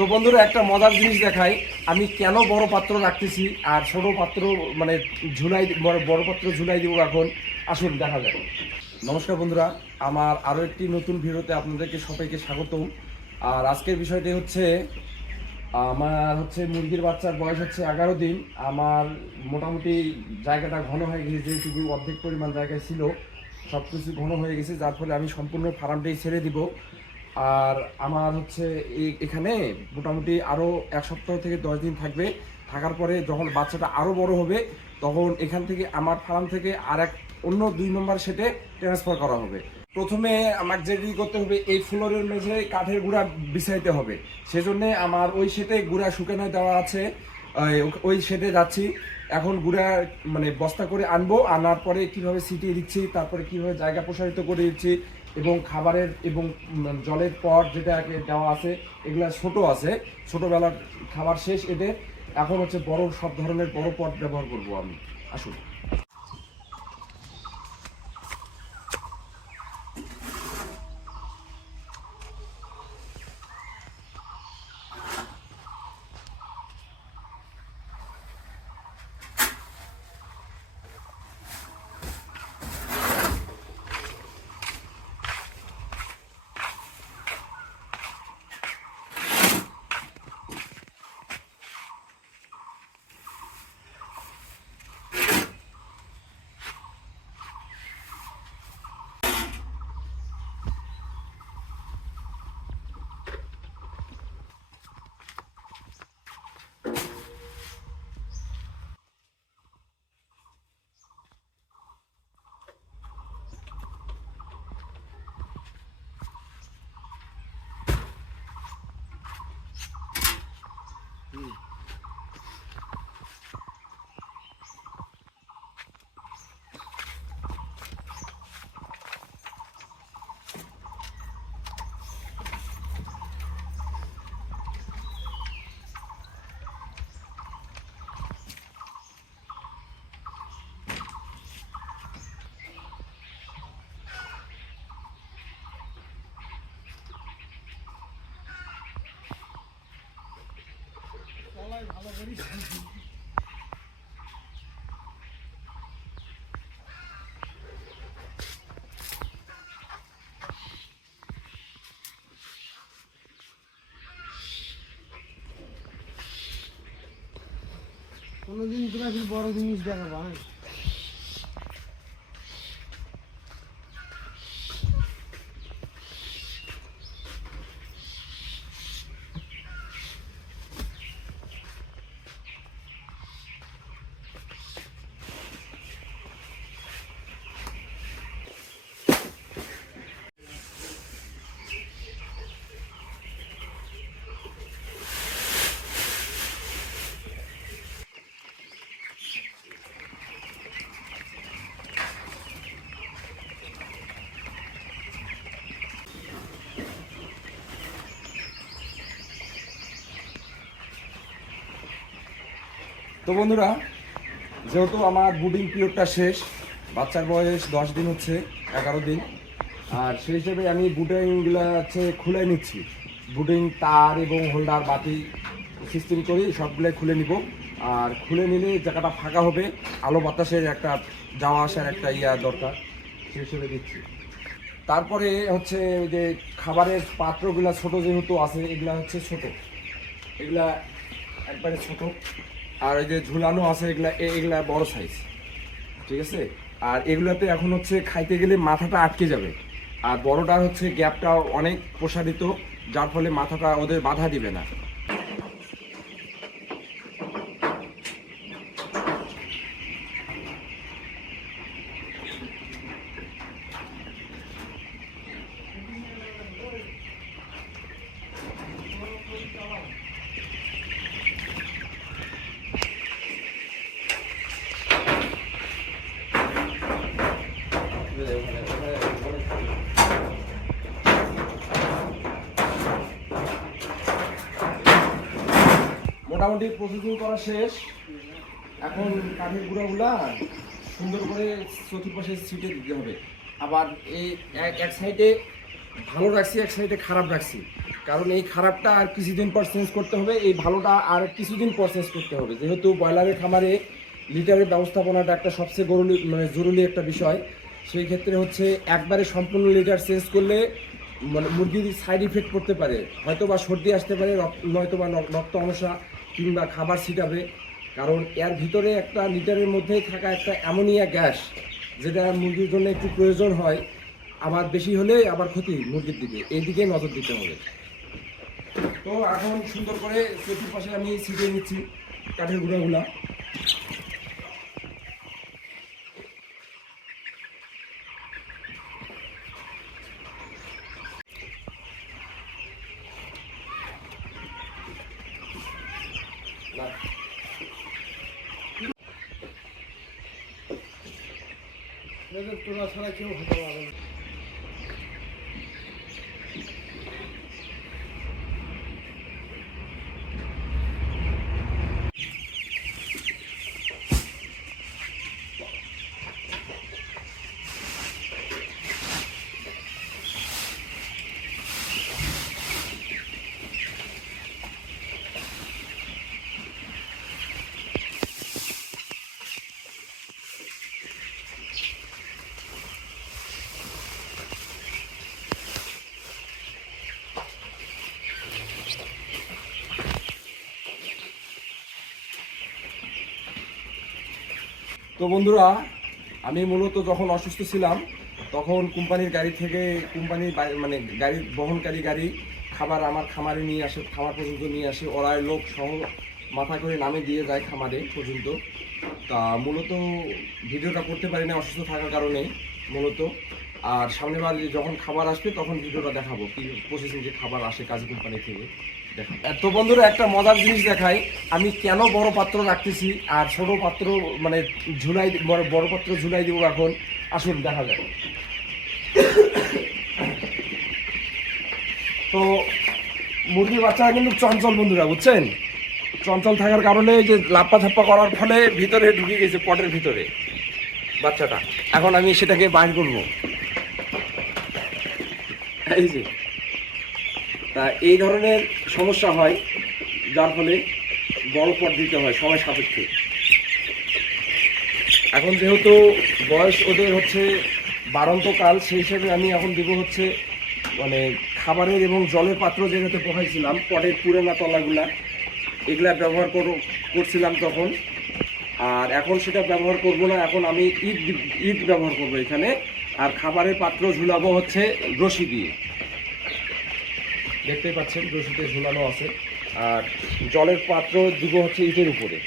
তো বন্ধুরা একটা মজার জিনিস দেখাই, আমি কেন বড় পাত্র রাখতেছি আর ছোট পাত্র মানে ঝুলাই বড় পাত্র ঝুলাই দিব এখন। আসুন দেখা যায়। নমস্কার বন্ধুরা, আমার আরও একটি নতুন ভিডিওতে আপনাদেরকে সবাইকে স্বাগতম। আর আজকের বিষয়টি হচ্ছে আমার মুরগির বাচ্চার বয়স হচ্ছে 11 দিন। আমার মোটামুটি জায়গাটা ঘন হয়ে গেছে, যেটুকু অর্ধেক পরিমাণ জায়গায় ছিল সব কিছু ঘন হয়ে গেছে, যার ফলে আমি সম্পূর্ণ ফার্মটাই ছেড়ে দিব। আর আমার এখানে মোটামুটি আরও 1 সপ্তাহ থেকে 10 দিন থাকবে। থাকার পরে যখন বাচ্চাটা আরও বড় হবে তখন এখান থেকে আমার ফার্ম থেকে অন্য 2 নম্বর সেটে ট্রান্সফার করা হবে। প্রথমে আমাকে যেটি করতে হবে, এই ফ্লোরের মেঝে কাঠের গুঁড়া বিছাইতে হবে। সেজন্য আমার ওই সেটে গুঁড়া শুকানো দেওয়া আছে, ওই সেটে যাচ্ছি এখন। গুঁড়া মানে বস্তা করে আনবো, আনার পরে কিভাবে ছিটিয়ে দিচ্ছি, তারপরে কিভাবে জায়গা প্রসারিত করে দিচ্ছি, এবং খাবারের এবং জলের পট যেটা দেওয়া আছে এগুলা ছোট আছে, ছোটবেলার খাবার শেষ এদের। এখন বড় সব ধরনের বড় পট ব্যবহার করব আমি। আসুন। ভালো করি কোনোদিন তোরা বড় জিনিস দেখাবো। তো বন্ধুরা, যেহেতু আমার বুডিং পিরিয়ডটা শেষ, বাচ্চার বয়স 10 দিন হচ্ছে, 11 দিন, আর সেই হিসেবে আমি বুডিংগুলো খুলে নিচ্ছি। বুডিং তার এবং হোল্ডার বাতি সিস্টেম করি সবগুলোই খুলে নিব। আর খুলে নিলে জায়গাটা ফাঁকা হবে, আলো বাতাসের একটা যাওয়া আসার একটা দরকার, সেই হিসেবে দিচ্ছি। তারপরে ওই যে খাবারের পাত্রগুলো ছোট যেহেতু আছে, এগুলা ছোট, এগুলা একবারে ছোট। আর ওই যে ঝুলানো আছে এগুলা বড় সাইজ, ঠিক আছে। আর এগুলাতে এখন খাইতে গেলে মাথাটা আটকে যাবে, আর বড়টা গ্যাপটা অনেক প্রসারিত, যার ফলে মাথাটা ওদের বাধা দিবে না। মোটামুটি প্রসেসিং করা শেষ। এখন কাঠের গুঁড়াগুলা সুন্দর করে চতুর্পাশে ছিটে দিতে হবে। আবার এই এক সাইডে ভালো রাখছি, এক সাইডে খারাপ রাখছি। কারণ এই খারাপটা আর কিছুদিন পর চেঞ্জ করতে হবে, এই ভালোটা আর কিছুদিন পর চেঞ্জ করতে হবে। যেহেতু ব্রয়লারের খামারে লিটারের ব্যবস্থাপনাটা একটা সবচেয়ে জরুরি একটা বিষয়, সেই ক্ষেত্রে হচ্ছে একবারে সম্পূর্ণ লিটার চেঞ্জ করলে মানে মুরগির সাইড ইফেক্ট করতে পারে, হয়তো বা সর্দি আসতে পারে, নয়তো বা রক্ত অমসা কিংবা খাবার ছিটাবে। কারণ এর ভিতরে একটা লিটারের মধ্যেই থাকা একটা অ্যামোনিয়া গ্যাস, যেটা মুরগির জন্য একটু প্রয়োজন হয়, আবার বেশি হলে আবার ক্ষতি মুরগির দিকে, এই দিকে নজর দিতে হবে। তো এখন সুন্দর করে চতুর্পাশে আমি ছিটিয়ে নিচ্ছি কাঠের গুঁড়াগুলা। তোরা ছাড়া কেউ হতে পারবে না। তো বন্ধুরা, আমি মূলত যখন অসুস্থ ছিলাম তখন কোম্পানির গাড়ি থেকে মানে গাড়ির বহনকারী গাড়ি খাবার আমার খামারে নিয়ে আসে, খামার পর্যন্ত নিয়ে আসে, ওরা লোক সহ মাথা করে নামে দিয়ে যায় খামারে পর্যন্ত। তা মূলত ভিডিওটা করতে পারি না অসুস্থ থাকার কারণে মূলত। আর সামনেবার যখন খাবার আসবে তখন ভিডিওটা দেখাবো, কি প্রসেসিং যে খাবার আসে কাজী কোম্পানি থেকে দেখাবো। তো বন্ধুরা, একটা মজার জিনিস দেখাই, আমি কেন বড় পাত্র রাখতেছি আর ছোট পাত্র মানে বড় পাত্র ঝুলাই দিব এখন। আসুন দেখা যায়। তো মুরগির বাচ্চারা কিন্তু চঞ্চল বন্ধুরা, বুঝছেন? চঞ্চল থাকার কারণে যে লাপ্পা ধাপ্পা করার ফলে ভিতরে ঢুকে গেছে পটের ভিতরে বাচ্চাটা। এখন আমি সেটাকে বাইর করব। এই যে তা এই ধরনের সমস্যা হয়, যার ফলে বড় পট দিতে হয় সময় সাপেক্ষে। এখন যেহেতু বয়স ওদের হচ্ছে বাড়ন্তকাল, সেই হিসেবে আমি এখন দিব হচ্ছে মানে খাবারের এবং জলের পাত্র যেটাতে বসাইছিলাম পটের পুরানা তলাগুলা, এগুলা ব্যবহার করছিলাম তখন। আর এখন সেটা ব্যবহার করব না, এখন আমি ইট ব্যবহার করব এখানে। আর খাবারের পাত্র ঝুলাবো হচ্ছে রশি দিয়ে, দেখতেই পাচ্ছেন রশিতে ঝুলানো আছে। আর জলের পাত্র দিব হচ্ছে ইটের উপরে।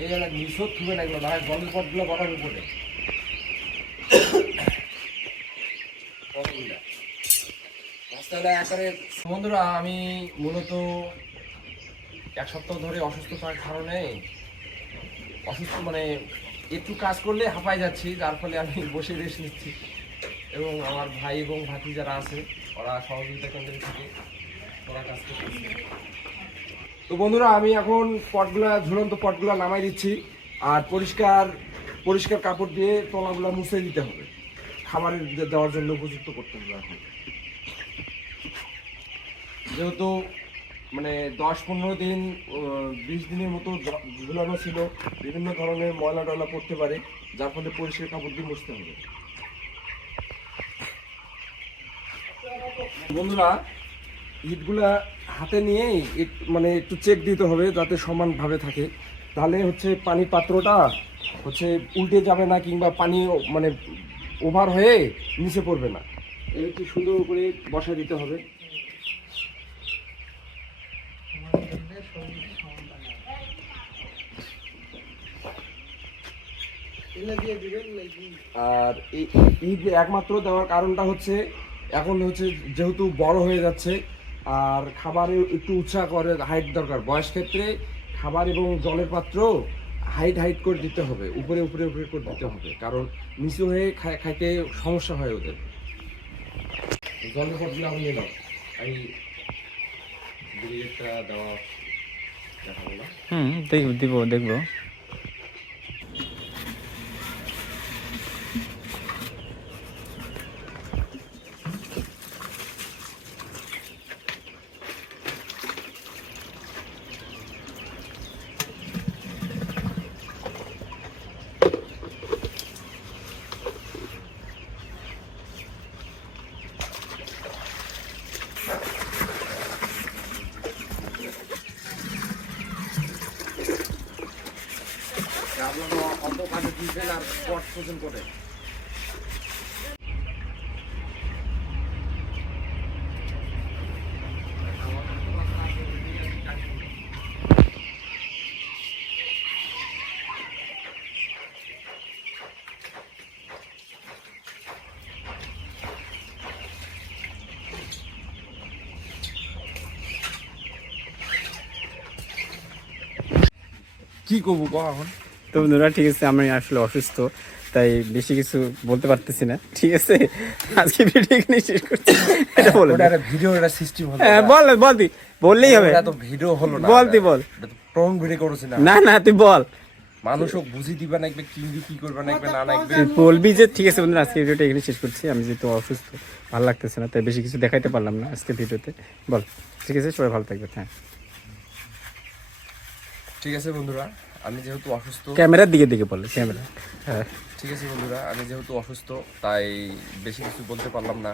এই জায়গায় নিঃস্ব থুবে না, এগুলো না হয় জলের পটগুলো বড়ার উপরে। বন্ধুরা, আমি মূলত এক সপ্তাহ ধরে অসুস্থ থাকার কারণে মানে একটু কাজ করলে হাঁপাই যাচ্ছি, যার ফলে আমি বসে রেস্ট নিচ্ছি। এবং আমার ভাই এবং ভাতি যারা আছে ওরা সহযোগিতা কেন্দ্র থেকে ওরা কাজ করতেছে। তো বন্ধুরা, আমি এখন ঝুলন্ত পটগুলা নামাই দিচ্ছি। আর পরিষ্কার কাপড় দিয়ে তলাগুলা মুছে দিতে হবে, খাবারের দেওয়ার জন্য উপযুক্ত করতে হবে। এখন যেহেতু মানে 10-15 দিন 20 দিনের মতো ঝুলানো ছিল, বিভিন্ন ধরনের ময়লা টয়লা পড়তে পারে, যার ফলে পরিষ্কার কাপড় দিয়ে মুছতে হবে। বন্ধুরা, ইটগুলা হাতে নিয়েই মানে একটু চেক দিতে হবে যাতে সমানভাবে থাকে, তাহলে হচ্ছে পানি পাত্রটা হচ্ছে উল্টে যাবে না কিংবা পানি মানে ওভার হয়ে নিচে পড়বে না। একটু সুন্দর করে বসা দিতে হবে। আর এই একমাত্র দেওয়ার কারণটা হচ্ছে এখন হচ্ছে যেহেতু বড় হয়ে যাচ্ছে আর খাবারে একটু উৎসাহ করে হাইট দরকার, বয়স ক্ষেত্রে খাবার এবং জলের পাত্র হাইট করে দিতে হবে, উপরে করে দিতে হবে, কারণ নিচু হয়ে খাইতে সমস্যা হয় ওদের। জলের পাত্রগুলো আমি নিয়ে নাও, আমি একটা দেওয়া দেখাবো না। দেখবো। আপনারা অত কাঠে দিয়েছেন আর স্পট পছন্দ করে। কি করবো কো এখন? তো বন্ধুরা ঠিক আছে, আমি আসলে অসুস্থ, তাই বেশি কিছু বলতে পারতেছি না। ঠিক আছে, আজকে ভিডিও এখানে শেষ করছি। এটা বলে ওটা একটা ভিডিও, এটা সিস্টেম হলো। হ্যাঁ বললেই হবে। এটা তো ভিডিও হলো না, বল এটা তো প্রং ভিডিও করছিস না। না তুই বল। মানুষও বুঝি দিবা না, একবার কি করবা না, একবার না একবার তুই বলবি যে ঠিক আছে বন্ধুরা, আজকে ভিডিওটা এখানে শেষ করছি। আমি যেহেতু অসুস্থ, ভালো লাগতেছে না, তাই বেশি কিছু দেখাইতে পারলাম না আজকে ভিডিওতে। বল। ঠিক আছে, সবাই ভালো থাকবে। হ্যাঁ ঠিক আছে বন্ধুরা, আমি যেহেতু অসুস্থ, ক্যামেরার দিকে বলে ক্যামেরা। হ্যাঁ ঠিক আছে বন্ধুরা, আমি যেহেতু অসুস্থ তাই বেশি কিছু বলতে পারলাম না।